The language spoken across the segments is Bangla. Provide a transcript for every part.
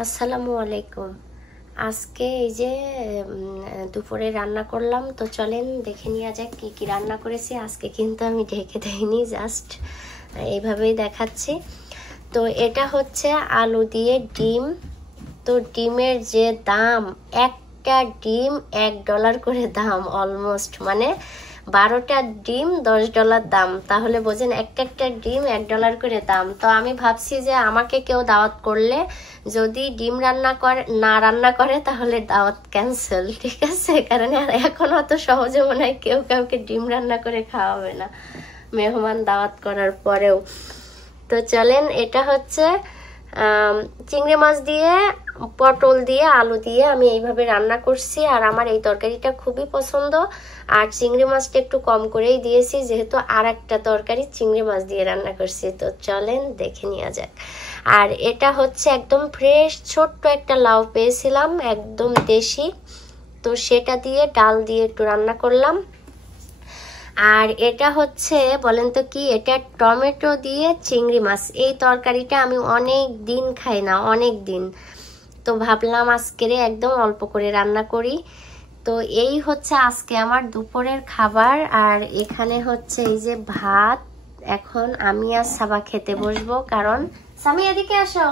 আসসালামু আলাইকুম। আজকে এই যে দুপুরে রান্না করলাম, তো চলেন দেখে নেওয়া যাক কি কি রান্না করেছি। আজকে কিন্তু আমি ঢেকে দেইনি, জাস্ট এইভাবেই দেখাচ্ছি। তো এটা হচ্ছে আলু দিয়ে ডিম। তো ডিমের যে দাম, একটা ডিম $1 করে দাম, অলমোস্ট মানে 12টা ডিম $10 দাম। তাহলে বোঝেন একটা ডিম $1 করে দাম। তো আমি ভাবছি যে আমাকে কেউ দাওয়াত করলে যদি ডিম রান্না করে তাহলে দাওয়াত ক্যান্সেল, ঠিক আছে? কারণ এখন অত সহজে মনে হয় কেউ কাউকে ডিম রান্না করে খাওয়াবে না মেহমান দাওয়াত করার পরেও। তো চলেন, এটা হচ্ছে চিংড়ি মাছ দিয়ে, পটল দিয়ে, আলু দিয়ে আমি এইভাবে রান্না করছি। আর আমার এই তরকারিটা খুবই পছন্দ। আর চিংড়ি মাছটা একটু কম করেই দিয়েছি, যেহেতু আর একটা তরকারি চিংড়ি মাছ দিয়ে রান্না করছি। তো চলেন দেখে নেওয়া যাক। আর এটা হচ্ছে একদম ফ্রেশ ছোট্ট একটা লাউ পেয়েছিলাম, একদম দেশি। তো সেটা দিয়ে ডাল দিয়ে একটু রান্না করলাম। আর এটা হচ্ছে, বলেন তো কি, এটা টমেটো দিয়ে চিংড়ি মাছ। এই তরকারিটা আমি অনেক দিন খাই না, অনেক দিন। তো ভাবলাম আজকেরে একদম অল্প করে রান্না করি। তো এই হচ্ছে আজকে আমার দুপুরের খাবার। আর এখানে হচ্ছে এই যে ভাত। এখন আমি আর সাবা খেতে বসবো, কারণ সামি এদিকে আসো।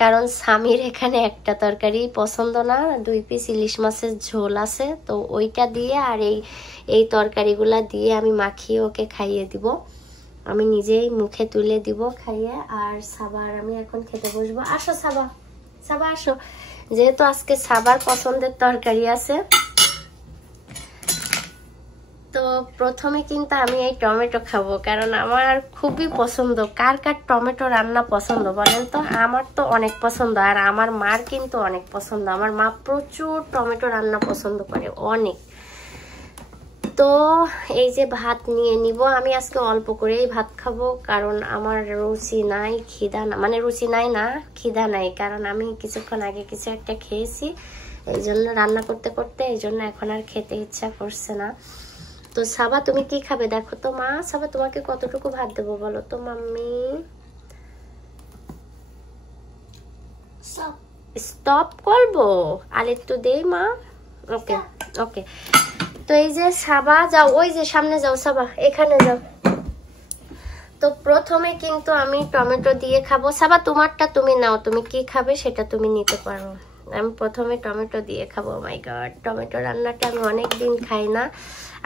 কারণ স্বামীর এখানে একটা তরকারি পছন্দ না, 2 পিস ইলিশ মাছের ঝোল আছে। তো ওইটা দিয়ে আর এই তরকারিগুলা দিয়ে আমি মাখিয়ে ওকে খাইয়ে দিব। আমি নিজেই মুখে তুলে দিব খাইয়ে। আর সাবার আমি এখন খেতে বসবো। আসো সাবা, সাবা আসো। যেহেতু আজকে সাবার পছন্দের তরকারি আছে, তো প্রথমে কিন্তু আমি এই টমেটো খাবো, কারণ আমার খুবই পছন্দ। কার কার টমেটো রান্না পছন্দ বলেন তো? আমার তো অনেক পছন্দ, আর আমার মার কিন্তু অনেক পছন্দ। আমার মা প্রচুর টমেটো রান্না পছন্দ করে, অনেক। তো এই যে ভাত নিয়ে নিব। আমি আজকে অল্প করেই ভাত খাবো, কারণ আমার রুচি নাই, খিদা না, মানে রুচি নাই না, খিদা নাই। কারণ আমি কিছুক্ষণ আগে কিছু একটা খেয়েছি, এই জন্য রান্না করতে করতে, এই জন্য এখন আর খেতে ইচ্ছা করছে না। তো সাবা তুমি কি খাবে দেখো তো মা। সাবা তোমাকে কতটুকু ভাত দেবো বলো তো মাম্মি? স্টপ করবো? আর একটু দেই মা। ওকে ওকে। তো এই যে সাবা যাও, ওই যে সামনে যাও, সাবা এখানে যাও। তো প্রথমে কিন্তু আমি টমেটো দিয়ে খাবো। সাবা তোমারটা তুমি নাও, তুমি কি খাবে সেটা তুমি নিতে পারো। আমি প্রথমে টমেটো দিয়ে খাবো। মাই গড, টমেটো রান্নাটা আমি অনেকদিন খাই না।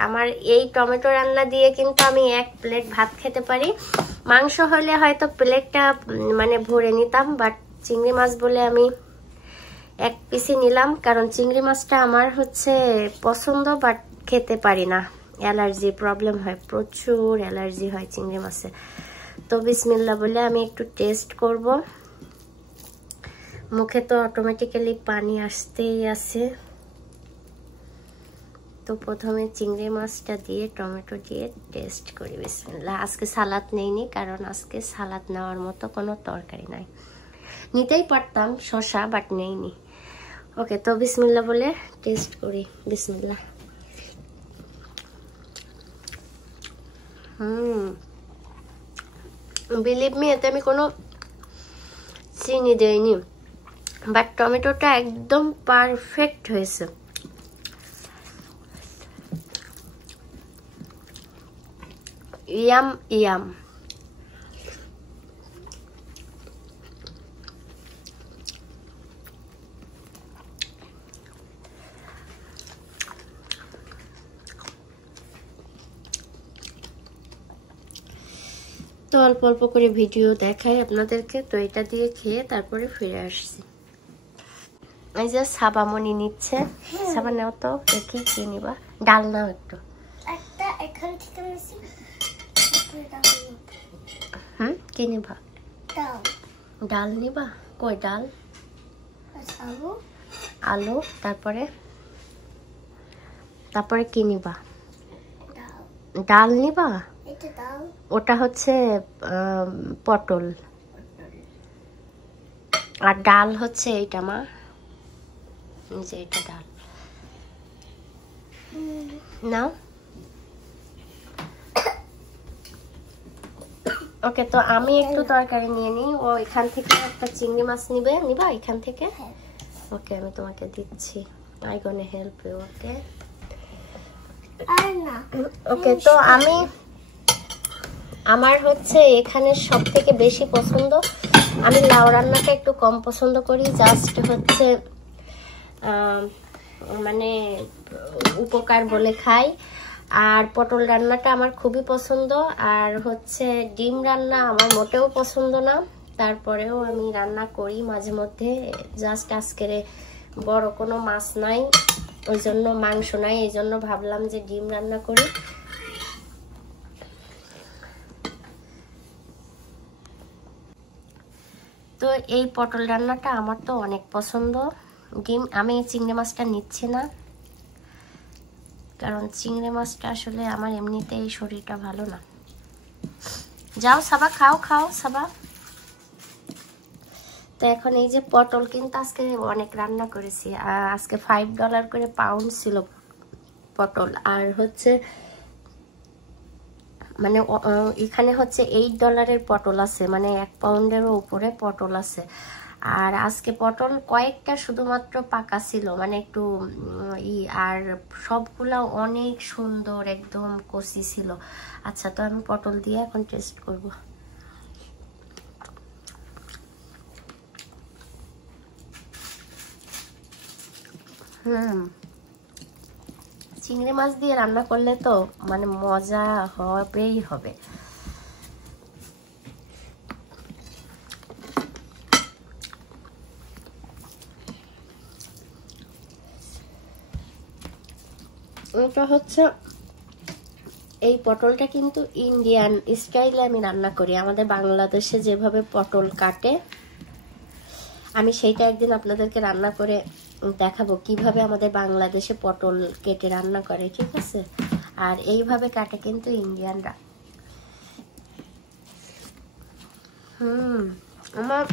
আমার এই টমেটো রান্না দিয়ে কিন্তু আমি 1 প্লেট ভাত খেতে পারি। মাংস হলে হয়তো প্লেটটা মানে ভরে নিতাম, বাট চিংড়ি মাছ বলে আমি 1 পিসই নিলাম। কারণ চিংড়ি মাছটা আমার হচ্ছে পছন্দ, বাট খেতে পারি না, অ্যালার্জি প্রবলেম হয়, প্রচুর অ্যালার্জি হয় চিংড়ি মাছে। তো বিসমিল্লাহ বলে আমি একটু টেস্ট করব। মুখে তো অটোমেটিক্যালি পানি আসতেই আছে। তো প্রথমে চিংড়ি মাছটা দিয়ে টমেটো দিয়ে টেস্ট করি। বিসমিল্লাহ। আজকে সালাদ নেইনি, কারণ আজকে সালাদ নেওয়ার মতো কোনো তরকারি নাই। নিতেই পারতাম শসা, বাট নেইনি। ওকে, তো বিসমিল্লাহ বলে টেস্ট করি। বিসমিল্লাহ। বিলিভ মি, এতে আমি কোনো চিনি দেইনি, বাট টমেটোটা একদম পারফেক্ট হয়েছে। Yam yam. তো অল্প অল্প করে ভিডিও দেখাই আপনাদেরকে। তো এটা দিয়ে খেয়ে তারপরে ফিরে আসছি। এই যে সাবামণি নিচ্ছে। সাবা নাও তো, দেখি কি নিবা। ডাল নাও একটু। কি নিবা? ডাল নিবা? কই ডাল? আলু। তারপরে তারপরে কি নিবা? ডাল নিবা? ওটা হচ্ছে পটল, আর ডাল হচ্ছে এইটা মা, যে এটা ডাল নাও। ওকে, তো আমি একটু তরকারি নিয়ে নিই। ও এখান থেকে একটা চিংড়ি মাছ নিবা এখান থেকে? ওকে, আমি তোমাকে দিচ্ছি। I gonna help you. Okay okay, তো আমার হচ্ছে এখানে সব থেকে বেশি পছন্দ, আমি লাউ রান্নাটা একটু কম পছন্দ করি, জাস্ট হচ্ছে মানে উপকার বলে খাই। আর পটল রান্নাটা আমার খুবই পছন্দ। আর হচ্ছে ডিম রান্না আমার মোটেও পছন্দ না, তারপরেও আমি রান্না করি মাঝে মধ্যে। জাস্ট আজকের বড় কোনো মাছ নাই, ওই জন্য মাংস নাই, এই জন্য ভাবলাম যে ডিম রান্না করি। তো এই পটল রান্নাটা আমার তো অনেক পছন্দ। আমি চিংড়ি মাছটা নিচ্ছি না, কারণ চিংড়ি মাছটা আসলে আমার এমনিতেই শরীরটা ভালো না। যাও সাবা, খাও সাবা। তো এখন এই যে পটল কিন্তু আজকে অনেক রান্না করেছি। আজকে $5 করে পাউন্ড ছিল পটল। আর হচ্ছে মানে এখানে হচ্ছে $8 পটল আছে, মানে 1 পাউন্ডেরও উপরে পটল আছে। আর আজকে পটল কয়েকটা শুধুমাত্র পাকা ছিল, মানে একটু আর সবগুলা অনেক সুন্দর একদম কচি ছিল। আচ্ছা, তো আমি পটল দিয়ে এখন টেস্ট করব। চিংড়ি মাছ দিয়ে রান্না করলে তো মানে মজা হবেই হবে। এটা হচ্ছে এই পটলটা কিন্তু ইন্ডিয়ান স্টাইলে আমি রান্না করি। আমাদের বাংলাদেশে যেভাবে পটল কাটে, আমি সেইটা একদিন আপনাদেরকে রান্না করে দেখাবো কিভাবে আমাদের বাংলাদেশে পটল কেটে রান্না করে, ঠিক আছে? আর এইভাবে কাটে কিন্তু ইন্ডিয়ানরা। আমার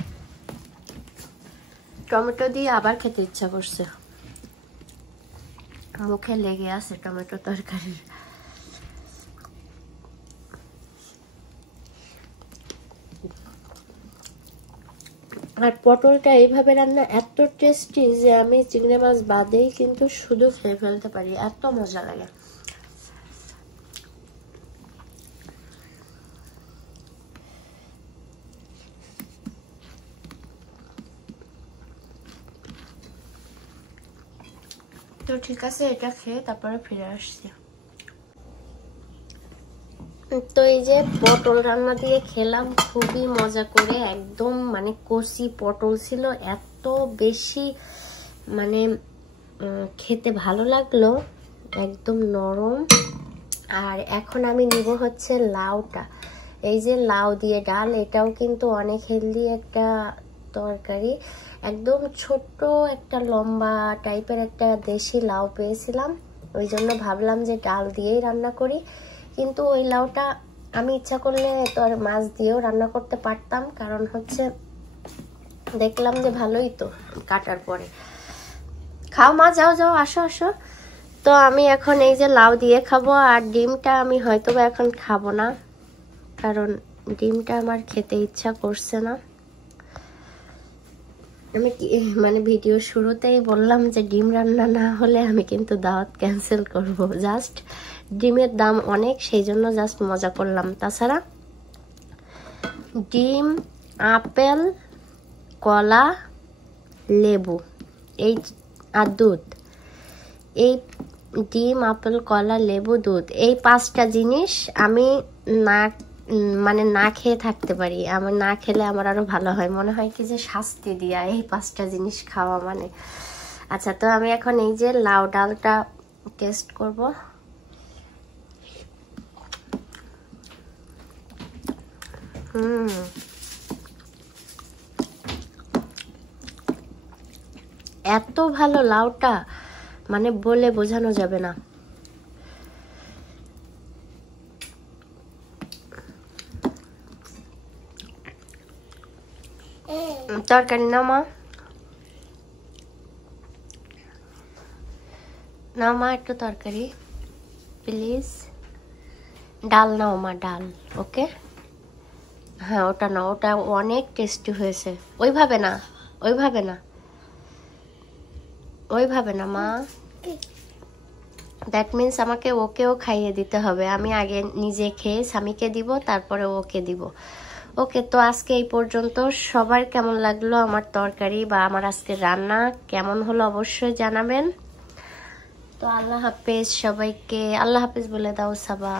টমেটো দিয়ে আবার খেতে ইচ্ছা করছে, মুখে লেগে আছে টমেটো তরকারি। আর পটলটা এইভাবে রান্না এত টেস্টি যে আমি চিংড়ি মাছ বাদেই কিন্তু শুধু খেয়ে ফেলতে পারি, এত মজা লাগে। তো ঠিক আছে, এটা খেয়ে তারপরে ফিরে আসছি। তো এই যে পটল রান্না দিয়ে খেলাম খুবই মজা করে, একদম মানে কচি পটল ছিল, এত বেশি মানে খেতে ভালো লাগলো, একদম নরম। আর এখন আমি নিব হচ্ছে লাউটা। এই যে লাউ দিয়ে ডাল, এটাও কিন্তু অনেক হেলদি একটা তরকারি। একদম ছোট্ট একটা লম্বা টাইপের একটা দেশি লাউ পেয়েছিলাম, ওই জন্য ভাবলাম যে ডাল দিয়েই রান্না করি। কিন্তু ওই লাউটা আমি ইচ্ছা করলে তোর মাছ দিয়েও রান্না করতে পারতাম, কারণ হচ্ছে দেখলাম যে ভালোই তো কাটার পরে। খাও মা, যাও আসো। তো আমি এখন এই যে লাউ দিয়ে খাবো। আর ডিমটা আমি হয়তো বা এখন খাবো না, কারণ ডিমটা আমার খেতে ইচ্ছা করছে না। আমি মানে ভিডিও শুরুতেই বললাম যে ডিম রান্না না হলে আমি কিন্তু দাওয়াত ক্যান্সেল করব। জাস্ট ডিমের দাম অনেক, সেই জন্য জাস্ট মজা করলাম। তাছাড়া ডিম, আপেল, কলা, লেবু এই আর দুধ, এই ডিম, আপেল, কলা, লেবু, দুধ, এই 5টা জিনিস আমি না খেয়ে থাকতে পারি। আমি না খেলে আমার আরো ভালো হয়, মনে হয় কি যে শাস্তি দিয়া এই 5টা জিনিস খাওয়া মানে। আচ্ছা, তো আমি এখন এই যে লাউ ডালটা টেস্ট করব। এত ভালো লাউটা, মানে বলে বোঝানো যাবে না। তরকারি নাও মা একটু তরকারি প্লিজ। ডাল নাও মা, ডাল। ওকে, হ্যাঁ ওটা না, ওটা অনেক টেস্টি হয়েছে। ওইভাবে না, ওইভাবে না, ওইভাবে না মা। দ্যাট মিন্স আমাকে ওকেও খাইয়ে দিতে হবে। আমি আগে নিজে খেয়ে স্বামীকে দিব, তারপরে ওকে দিব। ওকে, তো আজকে এই পর্যন্ত। সবার কেমন লাগলো আমার তরকারি বা আমার আজকে রান্না কেমন হলো অবশ্যই জানাবেন। তো আল্লাহ হাফেজ সবাইকে। আল্লাহ হাফেজ বলে দাও সাবা।